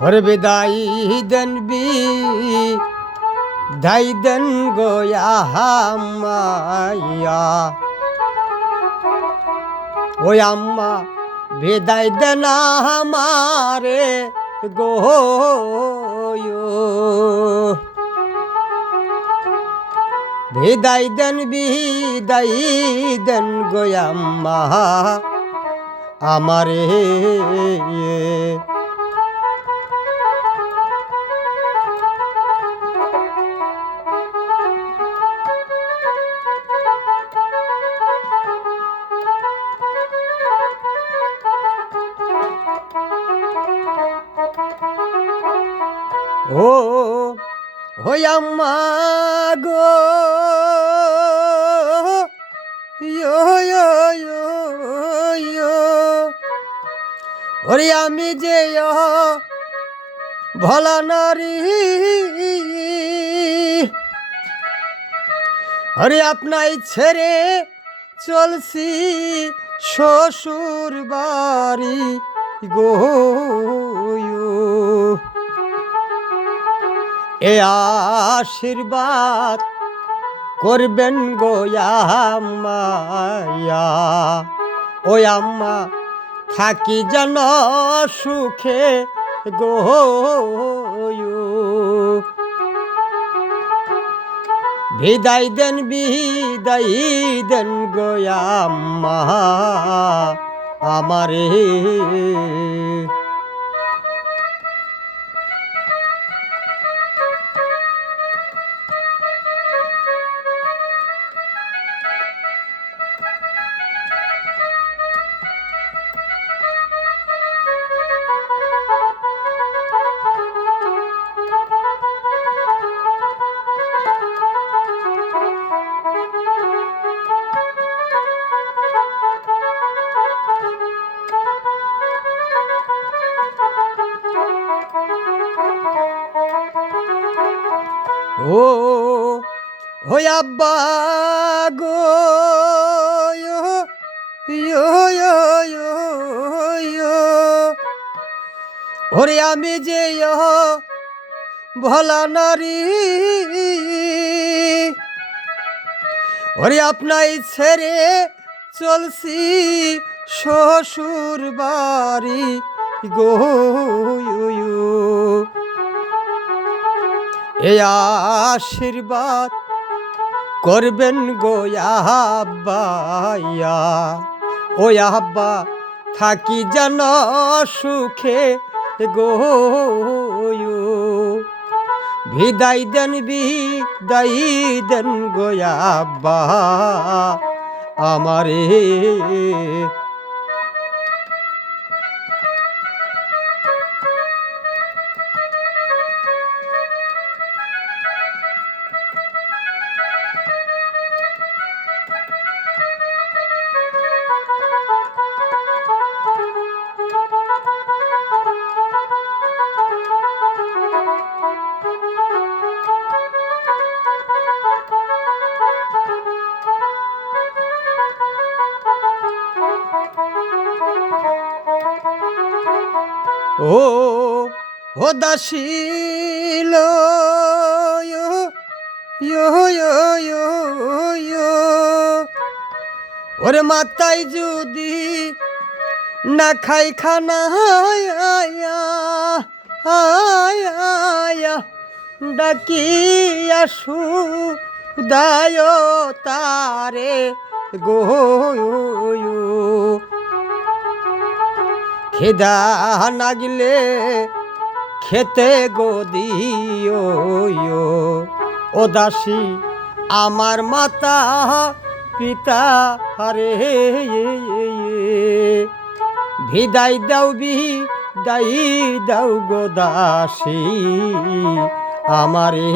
হরে বিদায় দেন বি দাই দেন গোয়া হামাইয়া। ওই আম্মা বিদায় দেন আমারে গো বিদায় দেন বিদায় দেন গোয়াম্মা আমারে ও হইয়াম্মা গো। ইয়ো ইয়ো ইয়ো ওরে আমি যে ভলা নারী। আপনাই ছেড়ে চলছি শ্বশুর বাড়ি গো। এ আশীর্বাদ করবেন গো আম্মায়া ও আম্মা, থাকি যেন সুখে গো বিদায় দেন বিদায় দেন গো আম্মা, আমারে। ও ও আব্বা ইয়ো। ওরে আমি যে ভোলা নারী ওরে আপনাই ছেড়ে চলছি শ্বশুর বাড়ি গো এ আশীর্বাদ করবেন গো আব্বাইয়া ও আব্বা, থাকি যেন সুখে গো বিদায় দেন বিদায় দেন গো আব্বা, আমারে ও ও দাসিল ওরে মাতাই যদি না খাই খানা আয়া আয়া ডাকি আসু দায় তারে গো খেদা নাগলে খেতে গো দিও ও দাসী আমার মাতা, পিতা হারে ভিদাই দাও বি দাই দাও গো দাসী আমারে